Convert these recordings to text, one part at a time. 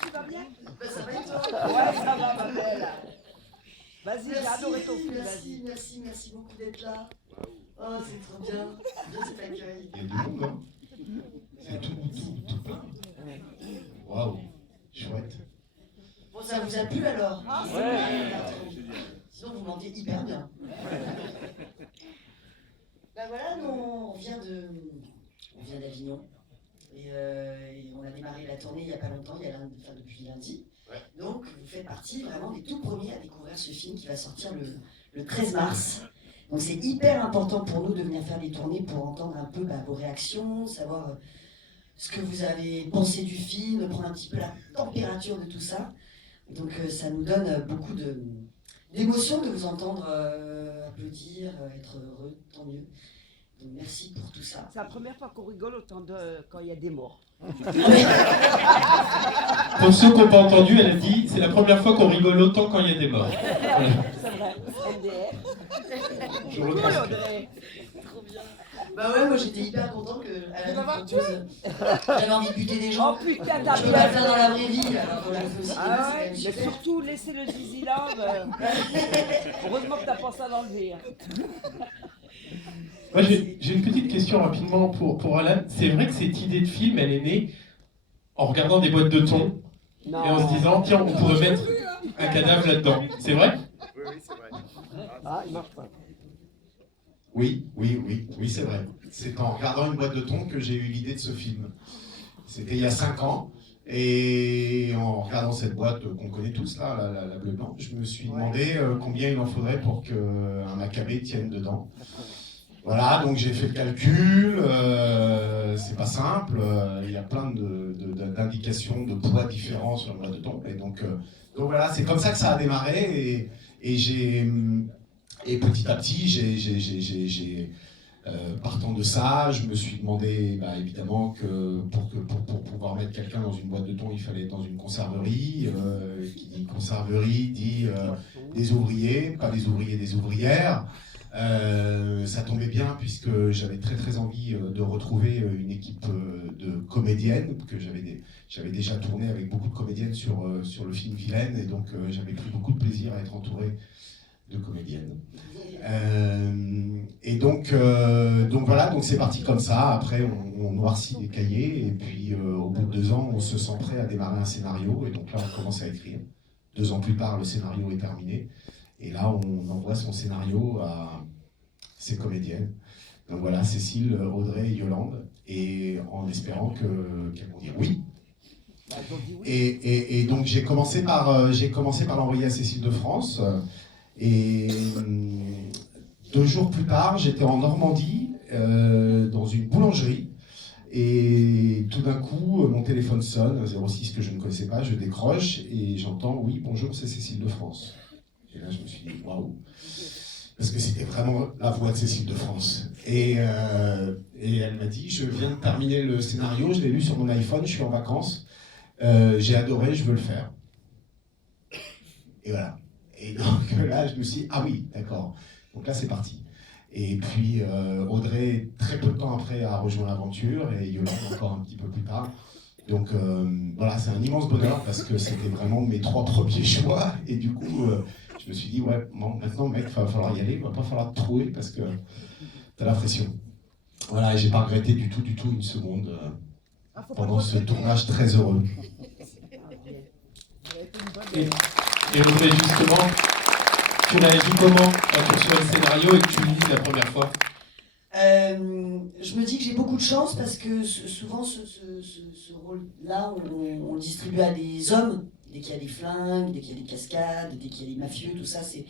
tu vas bien? Ben, ça va et toi? Ouais, ça va, ma belle. Vas-y, j'ai Merci, adoré ton film, vas-y. merci beaucoup d'être là. Oh, c'est trop bien. Bien cet accueil. Il y a du monde, hein? C'est tout plein. Waouh, chouette. Bon, ça vous a plu alors? Ah, c'est Ouais. Sinon, vous mentez hyper bien. Ben voilà, nous, on vient d'Avignon. Et on a démarré la tournée il n'y a pas longtemps, depuis lundi. Ouais. Donc, vous faites partie vraiment des tout premiers à découvrir ce film qui va sortir le 13 mars. Donc, c'est hyper important pour nous de venir faire des tournées pour entendre un peu vos réactions, savoir ce que vous avez pensé du film, prendre un petit peu la température de tout ça. Donc, ça nous donne beaucoup d'émotion de vous entendre applaudir, être heureux, tant mieux. Donc, merci pour tout ça. C'est la première fois qu'on rigole autant quand il y a des morts. Pour ceux qui n'ont pas entendu, elle a dit c'est la première fois qu'on rigole autant quand il y a des morts. Voilà. C'est vrai, MDR. Je Cool, retranscris. Audrey. Trop bien. Bah ouais, moi j'étais hyper content que elle propose. J'avais envie de buter des gens. Oh putain, t'as Je peux pas le bien. faire dans la vraie vie, alors dans la vie aussi. Ah c'est ouais, quand même mais super. surtout laisser le zizi là. Heureusement que t'as pensé à l'enlever. Hein. Moi, j'ai une petite question rapidement pour Alan. C'est vrai que cette idée de film, elle est née en regardant des boîtes de thon et en se disant tiens, on pourrait mettre un cadavre là-dedans. C'est vrai? Oui, c'est vrai. Ah, il marche pas. Oui, c'est vrai. C'est en regardant une boîte de thon que j'ai eu l'idée de ce film. C'était il y a 5 ans. Et en regardant cette boîte qu'on connaît tous, là, la bleu blanc, je me suis demandé combien il en faudrait pour qu'un macabé tienne dedans. Voilà, donc j'ai fait le calcul, c'est pas simple, il y a plein d'indications de poids différents sur la boîte de thon. Et donc voilà, c'est comme ça que ça a démarré. Et petit à petit, partant de ça, je me suis demandé évidemment que pour pouvoir mettre quelqu'un dans une boîte de thon, il fallait être dans une conserverie. Qui dit conserverie dit des ouvriers, pas des ouvriers, des ouvrières. Ça tombait bien puisque j'avais très envie de retrouver une équipe de comédiennes, que j'avais déjà tourné avec beaucoup de comédiennes sur le film Vilaine, et donc j'avais pris beaucoup de plaisir à être entouré de comédiennes. Et donc voilà, donc c'est parti comme ça. Après, on noircit des cahiers, et puis au bout de 2 ans, on se sent prêt à démarrer un scénario, et donc là, on commence à écrire. 2 ans plus tard, le scénario est terminé, et là, on envoie son scénario à ses comédiennes. Donc voilà, Cécile, Audrey et Yolande, et en espérant qu'elles vont dire oui. Et donc j'ai commencé par l'envoyer à Cécile de France. Et 2 jours plus tard, j'étais en Normandie, dans une boulangerie, et tout d'un coup, mon téléphone sonne, 06 que je ne connaissais pas, je décroche, et j'entends « Oui, bonjour, c'est Cécile de France ». Et là, je me suis dit « Waouh !» Parce que c'était vraiment la voix de Cécile de France. Et elle m'a dit « Je viens de terminer le scénario, je l'ai lu sur mon iPhone, je suis en vacances, j'ai adoré, je veux le faire. » Et voilà. Et donc là, je me suis dit, ah oui, d'accord. Donc là, c'est parti. Et puis Audrey, très peu de temps après, a rejoint l'aventure, et Yolande encore un petit peu plus tard. Donc voilà, c'est un immense bonheur parce que c'était vraiment mes 3 premiers choix. Et du coup, je me suis dit, ouais, bon, maintenant, mec, il va falloir y aller, il va pas falloir te trouver parce que t'as la pression. Voilà, et j'ai pas regretté du tout une seconde pendant ce tournage très heureux. Et Audrey, justement, tu l'avais vu comment quand tu reçois le scénario et que tu le lis la première fois? Je me dis que j'ai beaucoup de chance parce que souvent ce rôle-là, on le distribue à des hommes. Dès qu'il y a des flingues, dès qu'il y a des cascades, dès qu'il y a des mafieux, tout ça, c'est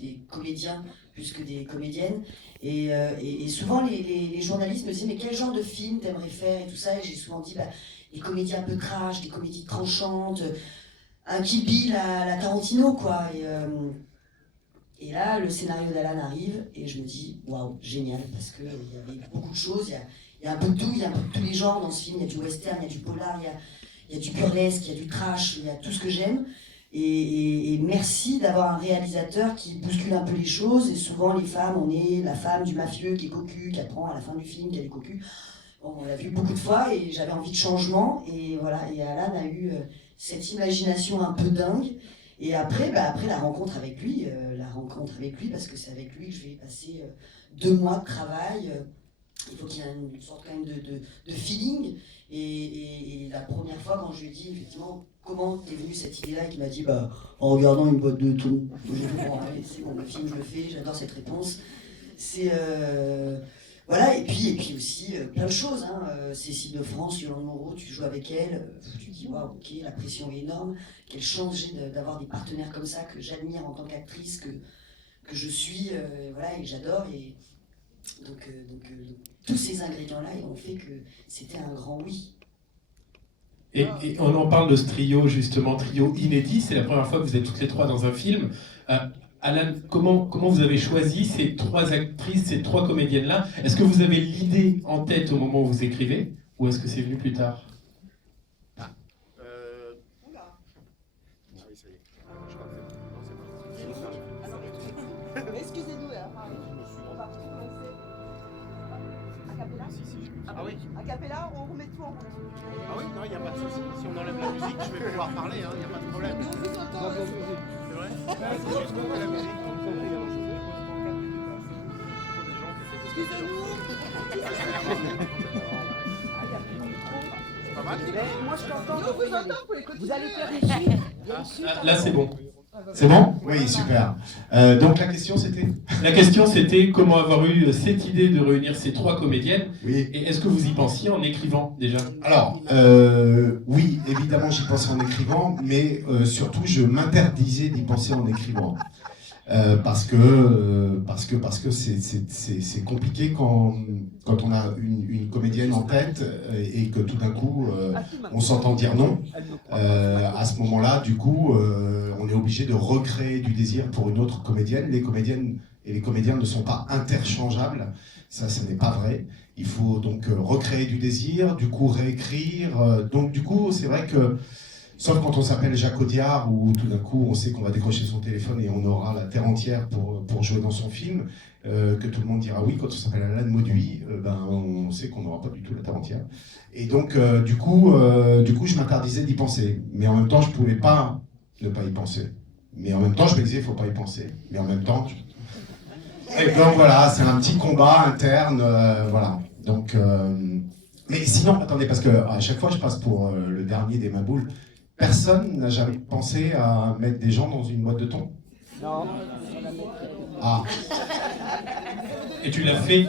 des comédiens plus que des comédiennes. Et souvent les journalistes me disaient mais quel genre de film t'aimerais faire et tout ça. Et j'ai souvent dit des comédies un peu trash, des comédies tranchantes, un Kill Bill à la Tarantino quoi. Et là le scénario d'Alan arrive et je me dis waouh, génial, parce qu'il y avait beaucoup de choses, il y a un peu de tout, il y a un peu de tous les genres dans ce film, il y a du western, il y a du polar, il y a du burlesque, il y a du trash, il y a tout ce que j'aime. Et merci d'avoir un réalisateur qui bouscule un peu les choses. Et souvent les femmes, on est la femme du mafieux qui est cocu, qui apprend à la fin du film qu'elle est cocu. On l'a vu beaucoup de fois et j'avais envie de changement. Et voilà, et Alan a eu cette imagination un peu dingue. Et après, après la rencontre avec lui, parce que c'est avec lui que je vais passer 2 mois de travail. Il faut qu'il y ait une sorte quand même de feeling. Et la première fois, quand je lui ai dit effectivement comment t'es venue cette idée-là, il m'a dit en regardant une boîte de thon. J'ai dit bon, allez, c'est bon, le film je le fais, j'adore cette réponse. C'est voilà, et puis aussi plein de choses. Cécile de France, Yolande Moreau, tu joues avec elle, tu te dis waouh, ok, la pression est énorme. Quelle chance j'ai d'avoir des partenaires comme ça que j'admire en tant qu'actrice, que je suis, voilà, et que j'adore. Et donc tous ces ingrédients-là ont fait que c'était un grand oui. Et on en parle de ce trio, justement, trio inédit. C'est la première fois que vous êtes toutes les 3 dans un film. Alan, comment vous avez choisi ces 3 actrices, ces 3 comédiennes-là? Est-ce que vous avez l'idée en tête au moment où vous écrivez, ou est-ce que c'est venu plus tard? Excusez-nous, on va recommencer. A cappella? Ah oui? A cappella, on remet tout en route. Ah oui, non, il n'y a pas de souci. Si on enlève la musique, je vais pouvoir parler, il n'y a pas de problème. Nous, on vous entend. C'est vrai? C'est juste qu'on fait la musique. Excusez-nous. C'est pas mal? Mais moi je t'entends. Nous, on vous entend, vous pouvez continuer. Vous allez faire une suite. Il y a une suite. Là, c'est bon. C'est bon? Oui, super. Donc la question c'était? La question, c'était comment avoir eu cette idée de réunir ces 3 comédiennes. Oui. Et est-ce que vous y pensiez en écrivant, déjà? Alors, oui, évidemment j'y pensais en écrivant, mais surtout je m'interdisais d'y penser en écrivant. Parce que c'est compliqué quand on a une comédienne en tête et que tout d'un coup on s'entend dire non. À ce moment-là, du coup, on est obligé de recréer du désir pour une autre comédienne. Les comédiennes et les comédiens ne sont pas interchangeables. Ça, ce n'est pas vrai. Il faut donc recréer du désir, du coup réécrire. Donc du coup, c'est vrai que sauf quand on s'appelle Jacques Audiard, où tout d'un coup on sait qu'on va décrocher son téléphone et on aura la terre entière pour jouer dans son film, que tout le monde dira oui. Quand on s'appelle Alan Mauduit, on sait qu'on n'aura pas du tout la terre entière. Et donc du coup je m'interdisais d'y penser. Mais en même temps je ne pouvais pas ne pas y penser. Mais en même temps je me disais il ne faut pas y penser. Mais en même temps... Et donc voilà, c'est un petit combat interne, voilà. Donc, mais sinon, attendez, parce que à chaque fois je passe pour le dernier des maboules. Personne n'a jamais pensé à mettre des gens dans une boîte de thon? Non. Ah. Et tu l'as fait?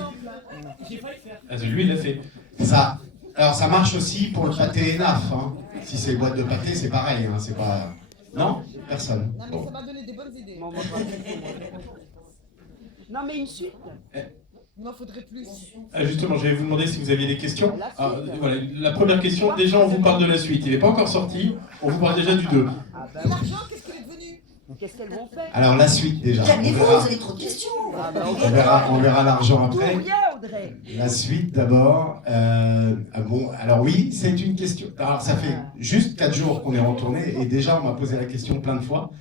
Ah, lui, il l'a fait. Ça, alors ça marche aussi pour le pâté ENAF. Hein. Si c'est boîte de pâté, c'est pareil. Hein, c'est pas... Non? Personne. Non, mais Bon. ça m'a donné des bonnes idées. Non, mais une suite. Il m'en faudrait plus. Justement, je vais vous demander si vous aviez des questions. Voilà, la première question, déjà on vous parle de la suite. Il n'est pas encore sorti, on vous parle déjà du 2. Ah bah Et l'argent, qu'est-ce qu'il est devenu? qu'est-ce qu'elles vont faire? Alors la suite déjà. Calmez-vous, vous avez trop de questions. Ah bah, On verra l'argent tout après. bien, Audrey. La suite d'abord. Bon, alors oui, c'est une question. Alors ça fait juste 4 jours qu'on est en tournée et déjà on m'a posé la question plein de fois.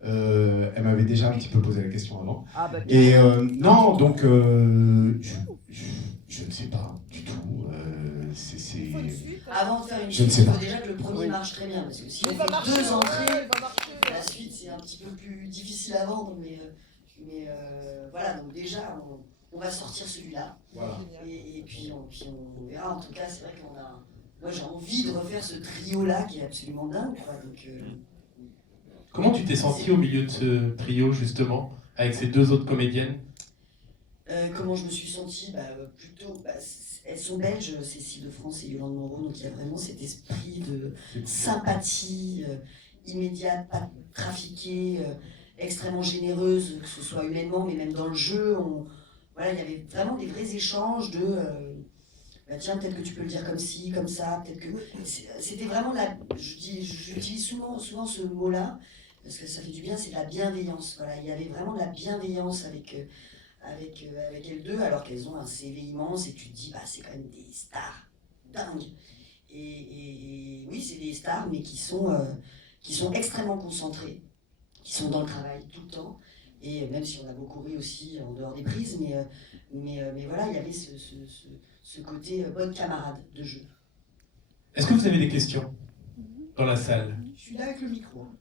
Elle m'avait déjà un petit peu posé la question avant. Ah bah, Et non, donc je ne sais pas du tout. Il faut une suite. Avant de faire une Je ne suite, sais il faut pas. déjà que le premier marche très bien. Parce que si on Il va fait marcher, 2 entrées, il va marcher. la suite c'est un petit peu plus difficile à vendre. Mais voilà, donc déjà on va sortir celui-là. Voilà. Et puis on verra. En tout cas, c'est vrai qu'on a. Moi j'ai envie de refaire ce trio-là qui est absolument dingue. Quoi. Donc, Comment tu t'es senti au milieu de ce trio, justement, avec ces 2 autres comédiennes? comment je me suis sentie plutôt. Elles sont belges, Cécile de France et Yolande Moreau, donc il y a vraiment cet esprit de sympathie immédiate, pas trafiquée, extrêmement généreuse, que ce soit humainement, mais même dans le jeu. Voilà, il y avait vraiment des vrais échanges de. Tiens, peut-être que tu peux le dire comme ci, comme ça, peut-être que. C'était vraiment j'utilise souvent ce mot-là, parce que ça fait du bien, c'est de la bienveillance. Voilà, il y avait vraiment de la bienveillance avec elles deux, alors qu'elles ont un CV immense et tu te dis, c'est quand même des stars dingues. Et oui, c'est des stars, mais qui sont extrêmement concentrées, qui sont dans le travail tout le temps, Et même si on a beaucoup ri aussi en dehors des prises, mais voilà, il y avait ce côté bonne camarade de jeu. Est-ce que vous avez des questions dans la salle? Je suis là avec le micro.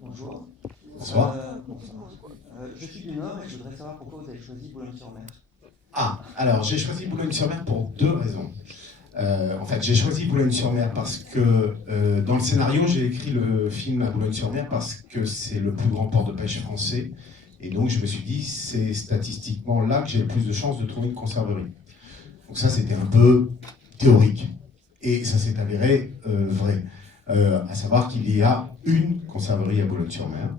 Bonjour. Bonsoir. Je suis du Nord et je voudrais savoir pourquoi vous avez choisi Boulogne-sur-Mer. Ah, alors j'ai choisi Boulogne-sur-Mer pour deux raisons. En fait, j'ai choisi Boulogne-sur-Mer parce que dans le scénario, j'ai écrit le film à Boulogne-sur-Mer parce que c'est le plus grand port de pêche français. Et donc, je me suis dit, c'est statistiquement là que j'ai le plus de chances de trouver une conserverie. Donc ça, c'était un peu théorique. Et ça s'est avéré vrai. À savoir qu'il y a une conserverie à Boulogne-sur-Mer.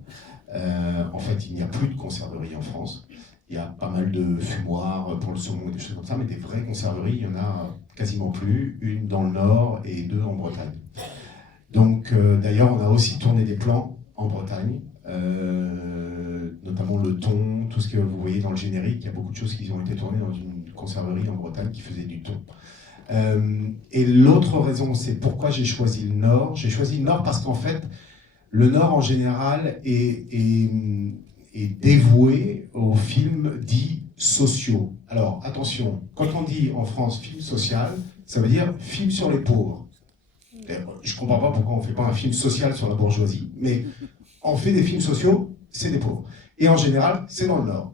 En fait, il n'y a plus de conserverie en France. Il y a pas mal de fumoirs pour le saumon et des choses comme ça, mais des vraies conserveries, il n'y en a quasiment plus. Une dans le Nord et deux en Bretagne. Donc, d'ailleurs, on a aussi tourné des plans en Bretagne, notamment le thon, tout ce que vous voyez dans le générique. Il y a beaucoup de choses qui ont été tournées dans une conserverie en Bretagne qui faisait du thon. Et l'autre raison, c'est pourquoi j'ai choisi le Nord. J'ai choisi le Nord parce qu'en fait, le Nord en général est dévoué aux films dits sociaux. Alors attention, quand on dit en France film social, ça veut dire film sur les pauvres. Je ne comprends pas pourquoi on ne fait pas un film social sur la bourgeoisie, mais on fait des films sociaux, c'est des pauvres. Et en général, c'est dans le Nord.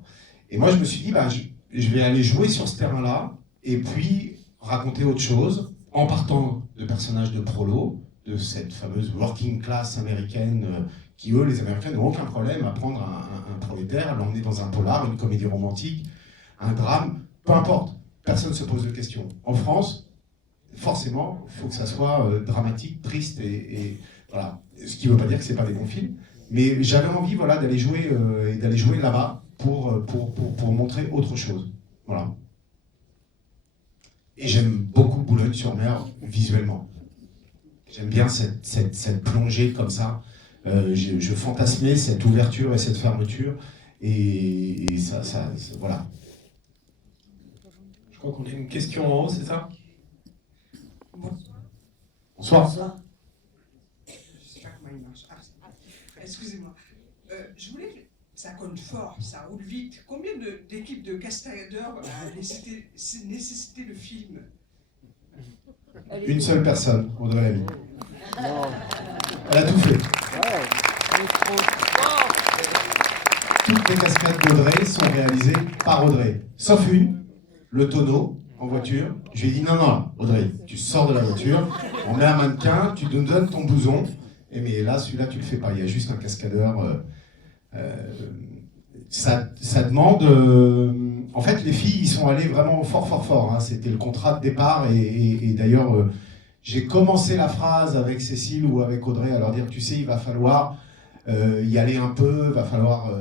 Et moi, je me suis dit, bah, je vais aller jouer sur ce terrain-là, et puis raconter autre chose, en partant de personnages de prolo, de cette fameuse working class américaine, qui eux, les Américains, n'ont aucun problème à prendre un prolétaire, à l'emmener dans un polar, une comédie romantique, un drame, peu importe, personne ne se pose de questions. En France, forcément, il faut que ça soit dramatique, triste, et voilà. Ce qui ne veut pas dire que ce n'est pas des bons films, mais j'avais envie voilà, d'aller jouer là-bas pour montrer autre chose. Voilà. Et j'aime beaucoup Boulogne-sur-Mer visuellement. J'aime bien cette plongée comme ça. Je fantasmais cette ouverture et cette fermeture. Et ça, voilà. Je crois qu'on a une question en haut, c'est ça? Bonsoir. Bonsoir. Je sais pas comment il marche. Excusez-moi. Je voulais que ça compte fort, ça roule vite. Combien d'équipes de cascadeurs a nécessité le film? Une seule personne, Audrey Lamy. Elle a tout fait. Toutes les cascades d'Audrey sont réalisées par Audrey. Sauf une, le tonneau, en voiture. Je lui ai dit non, Audrey, tu sors de la voiture, on met un mannequin, tu nous donnes ton blouson. Et mais là, celui-là, tu le fais pas. Il y a juste un cascadeur. Ça demande. En fait, les filles, ils sont allées vraiment fort. Hein. C'était le contrat de départ. Et d'ailleurs, j'ai commencé la phrase avec Cécile ou avec Audrey à leur dire, tu sais, il va falloir y aller un peu, il va falloir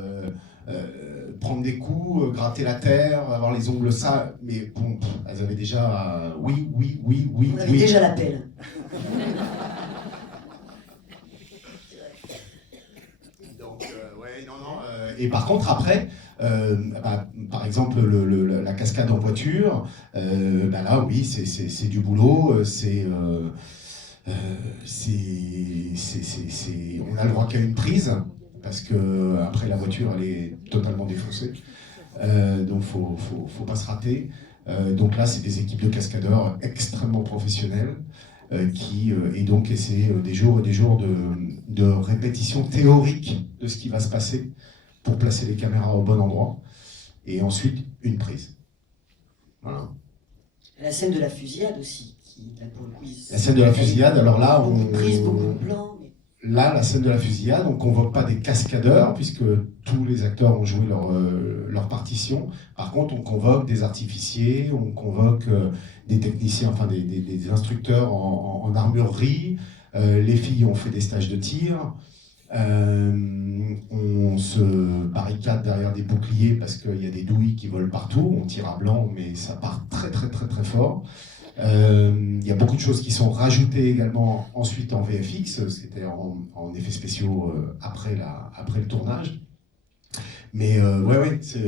prendre des coups, gratter la terre, avoir les ongles sales. Mais bon, elles avaient déjà oui. On avait déjà l'appel. Et par contre, après, par exemple, la cascade en voiture, là, oui, c'est du boulot, on a le droit qu'à une prise, parce que après la voiture, elle est totalement défoncée. Donc, faut pas se rater. Donc là, c'est des équipes de cascadeurs extrêmement professionnelles. Et donc c'est des jours et des jours de répétition théorique de ce qui va se passer pour placer les caméras au bon endroit, et ensuite une prise. Voilà. La scène de la fusillade aussi, là pour le coup. La scène de la fusillade, alors là, beaucoup de prises, beaucoup de plans. Là, la scène de la fusillade, on ne convoque pas des cascadeurs, puisque tous les acteurs ont joué leur partition. Par contre, on convoque des artificiers, on convoque des techniciens, enfin des instructeurs en armurerie. Les filles ont fait des stages de tir. On se barricade derrière des boucliers parce qu'il y a des douilles qui volent partout. On tire à blanc, mais ça part très fort. Il y a beaucoup de choses qui sont rajoutées également ensuite en VFX, c'était en effets spéciaux après le tournage. Mais ouais, c'est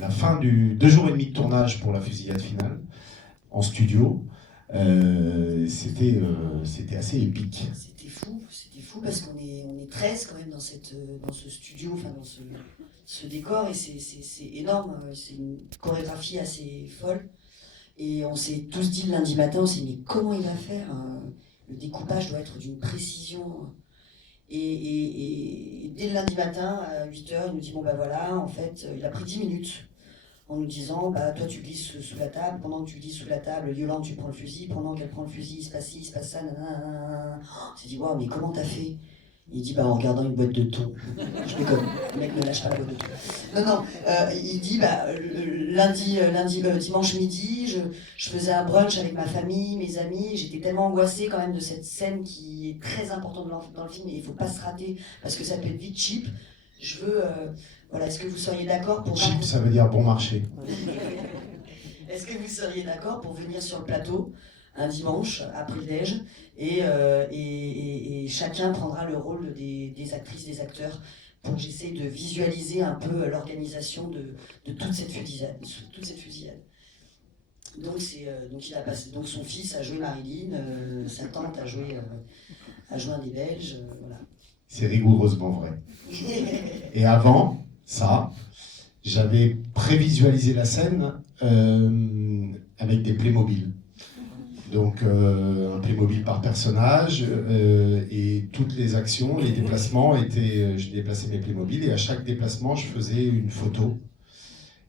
la fin du 2 jours et demi de tournage pour la fusillade finale en studio. C'était assez épique. C'était fou parce qu'on est 13 quand même dans ce studio, enfin dans ce décor, et c'est énorme, c'est une chorégraphie assez folle. Et on s'est tous dit le lundi matin, on s'est dit mais comment il va faire, le découpage doit être d'une précision. Et dès le lundi matin, à 8h, il nous dit bon bah voilà, en fait, il a pris 10 minutes en nous disant bah toi tu glisses sous la table, pendant que tu glisses sous la table, Yolande tu prends le fusil, pendant qu'elle prend le fusil, il se passe ci, il se passe ça, nanana. On s'est dit waouh, mais comment t'as fait? Il dit bah en regardant une boîte de thon. Je déconne, le mec ne lâche pas la boîte de thon. Non, il dit bah dimanche midi, je faisais un brunch avec ma famille, mes amis, j'étais tellement angoissée quand même de cette scène qui est très importante dans le film et il faut pas se rater parce que ça peut être vite cheap. Je veux voilà, est-ce que vous seriez d'accord pour Cheap, ça veut dire bon marché. Est-ce que vous seriez d'accord pour venir sur le plateau un dimanche après le déj et chacun prendra le rôle des actrices, des acteurs pour que j'essaie de visualiser un peu l'organisation de toute cette fusillade. Donc donc son fils a joué Marilyn, sa tante a joué un des Belges, voilà. C'est rigoureusement vrai. Et avant ça, j'avais prévisualisé la scène avec des Playmobil. Donc un Playmobil par personnage et toutes les actions, les déplacements étaient, je déplaçais mes Playmobil et à chaque déplacement je faisais une photo.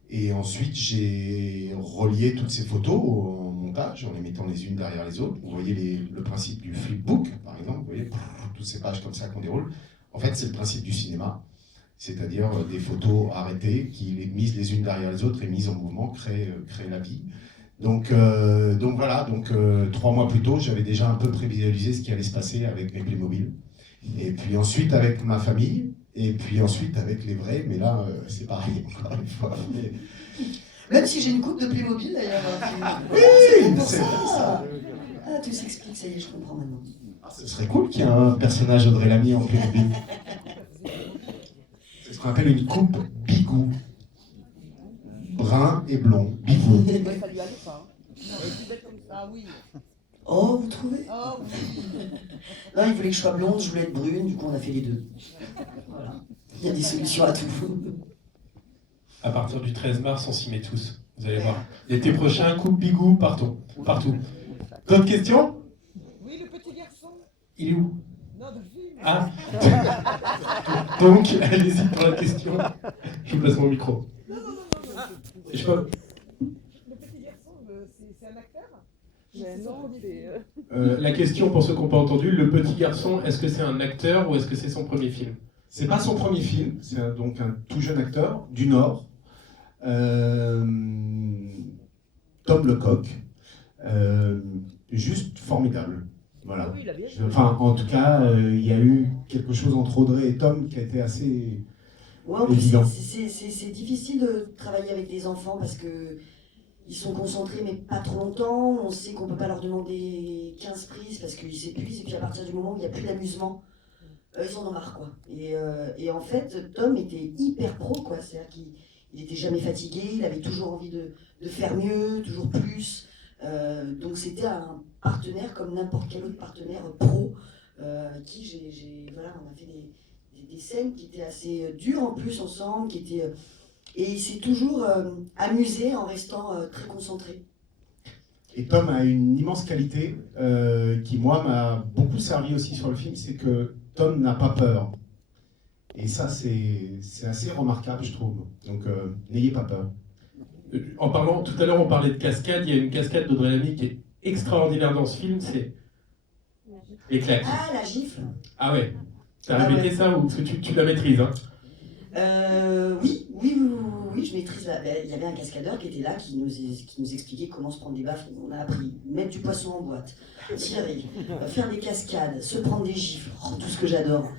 Et ensuite j'ai relié toutes ces photos au montage en les mettant les unes derrière les autres. Vous voyez le principe du flipbook par exemple, vous voyez toutes ces pages comme ça qu'on déroule. En fait c'est le principe du cinéma, c'est-à-dire des photos arrêtées qui mises les unes derrière les autres et mises en mouvement créent la vie. Donc voilà, 3 mois plus tôt, j'avais déjà un peu prévisualisé ce qui allait se passer avec mes Playmobil. Et puis ensuite avec ma famille, et puis ensuite avec les vrais, mais là c'est pareil encore une fois. Même si j'ai une coupe de Playmobil d'ailleurs. Oui, c'est pour c'est ça. Ah, tout s'explique, ça y est, je comprends maintenant. Ce serait cool qu'il y ait un personnage Audrey Lamy en Playmobil. C'est ce qu'on appelle une coupe bigou. Brun et blond, bigou. Ça lui allait pas. Non, elle est belle comme ça, oui. Oh, vous trouvez? Oh oui. Non, il voulait que je sois blonde, je voulais être brune, du coup on a fait les deux. Voilà. Il y a des solutions à tout. À partir du 13 mars, on s'y met tous. Vous allez voir. L'été prochain, coupe bigou partout. D'autres questions? Oui, le petit garçon. Il est où? Non, dans le film. Ah. Donc, allez-y pour la question. Je vous place mon micro. Non. Je peux... Le petit garçon, c'est un acteur? Mais non, c'est... La question pour ceux qui n'ont pas entendu, le petit garçon, est-ce que c'est un acteur ou est-ce que c'est son premier film? C'est pas son premier film, c'est donc un tout jeune acteur du Nord, Tom Lecoq, juste formidable. Voilà. Ah oui, il a bien joué. Enfin, en tout cas, il y a eu quelque chose entre Audrey et Tom qui a été assez Ouais, en plus, évident. c'est difficile de travailler avec des enfants parce que ils sont concentrés mais pas trop longtemps. On sait qu'on peut pas leur demander 15 prises parce qu'ils s'épuisent et puis à partir du moment où il n'y a plus d'amusement, ils en ont marre quoi. Et en fait, Tom était hyper pro quoi. C'est-à-dire qu'il était jamais fatigué, il avait toujours envie de faire mieux, toujours plus. Donc c'était un partenaire comme n'importe quel autre partenaire pro avec qui voilà, on a fait des scènes qui étaient assez dures en plus ensemble, et il s'est toujours amusé en restant très concentré. Et Tom a une immense qualité qui, moi, m'a beaucoup servi aussi sur le film, c'est que Tom n'a pas peur. Et ça, c'est assez remarquable, je trouve. Donc, n'ayez pas peur. En parlant, tout à l'heure, on parlait de cascade. Il y a une cascade d'Audrey Lamy qui est extraordinaire dans ce film, c'est les claques. Ah, la gifle. Ah ouais. T'as répété ça ou parce que tu la maîtrises, hein? Oui, je maîtrise. Il y avait un cascadeur qui était là, qui nous expliquait comment se prendre des baffes. On a appris mettre du poisson en boîte, tirer, faire des cascades, se prendre des gifles, tout ce que j'adore.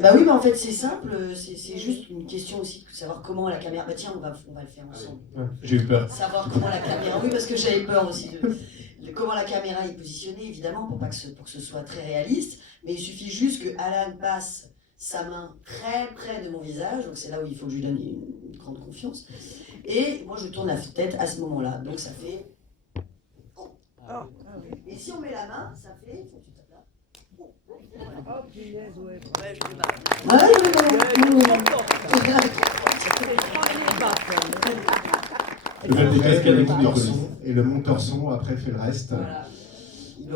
Bah oui, mais en fait c'est simple, c'est juste une question aussi de savoir comment la caméra. Bah tiens, on va le faire ensemble. Ouais, j'ai eu peur. Savoir comment la caméra. Oui, parce que j'avais peur aussi de comment la caméra est positionnée, évidemment, pour que ce soit très réaliste. Mais il suffit juste que Alan passe sa main très près de mon visage, donc c'est là où il faut que je lui donne une grande confiance. Et moi je tourne la tête à ce moment-là, donc ça fait... Ah, Et si on met la main, ça fait. Tu tapes là. oh, punaise, ouais. Ah, oui, Le monteur son, et le monteur son après fait le reste. Voilà.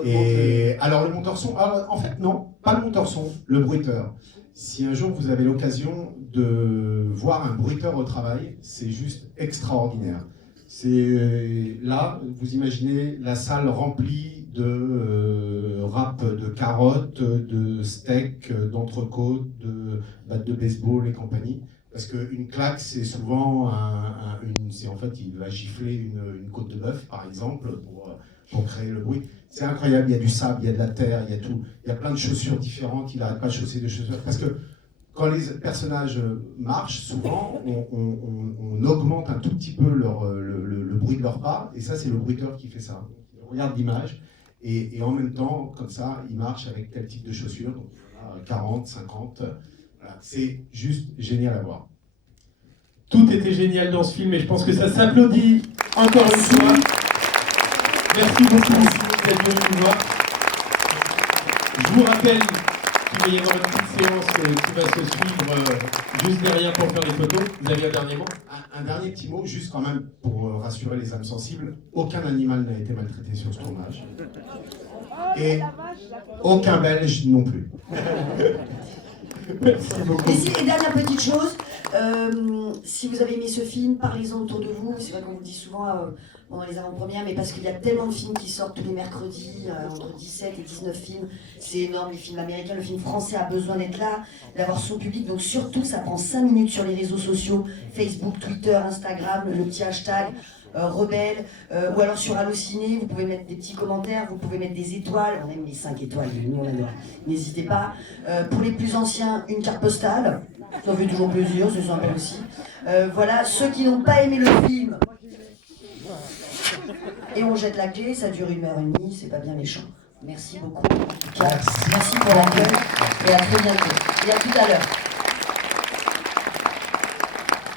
Et alors le monteur son, en fait non, pas le monteur son, le bruiteur. Si un jour vous avez l'occasion de voir un bruiteur au travail, c'est juste extraordinaire. C'est là, vous imaginez la salle remplie de râpes de carottes, de steaks, d'entrecôtes, de battes de baseball et compagnie. Parce qu'une claque, c'est souvent c'est en fait, il va gifler une côte de bœuf, par exemple, pour créer le bruit. C'est incroyable, il y a du sable, il y a de la terre, il y a tout. Il y a plein de chaussures différentes, il n'arrête pas de chausser des chaussures. Parce que quand les personnages marchent, souvent, on augmente un tout petit peu le bruit de leurs pas, et ça, c'est le bruiteur qui fait ça. Il regarde l'image, et en même temps, comme ça, il marche avec tel type de chaussures, donc 40, 50. Voilà. C'est juste génial à voir. Tout était génial dans ce film et je pense que ça s'applaudit encore une fois. Merci beaucoup d'être venu nous voir. Je vous rappelle qu'il va y avoir une petite séance qui va se suivre juste derrière pour faire les photos. Vous avez un dernier mot ? Un dernier petit mot, juste quand même pour rassurer les âmes sensibles. Aucun animal n'a été maltraité sur ce tournage. Et aucun Belge non plus. Merci beaucoup. Et dernière petite chose, si vous avez aimé ce film, parlez-en autour de vous. C'est vrai qu'on vous le dit souvent pendant les avant-premières, mais parce qu'il y a tellement de films qui sortent tous les mercredis, entre 17 et 19 films. C'est énorme, les films américains, le film français a besoin d'être là, d'avoir son public. Donc surtout, ça prend 5 minutes sur les réseaux sociaux, Facebook, Twitter, Instagram, le petit hashtag. Rebelle, ou alors sur Allociné, vous pouvez mettre des petits commentaires, vous pouvez mettre des étoiles, on aime les 5 étoiles, nous on adore, n'hésitez pas. Pour les plus anciens, une carte postale, ça fait toujours plaisir, c'est sympa aussi. Voilà, ceux qui n'ont pas aimé le film, et on jette la clé, ça dure 1h30, c'est pas bien méchant. Merci beaucoup, en tout cas. Merci pour l'accueil, et à très bientôt, et à tout à l'heure.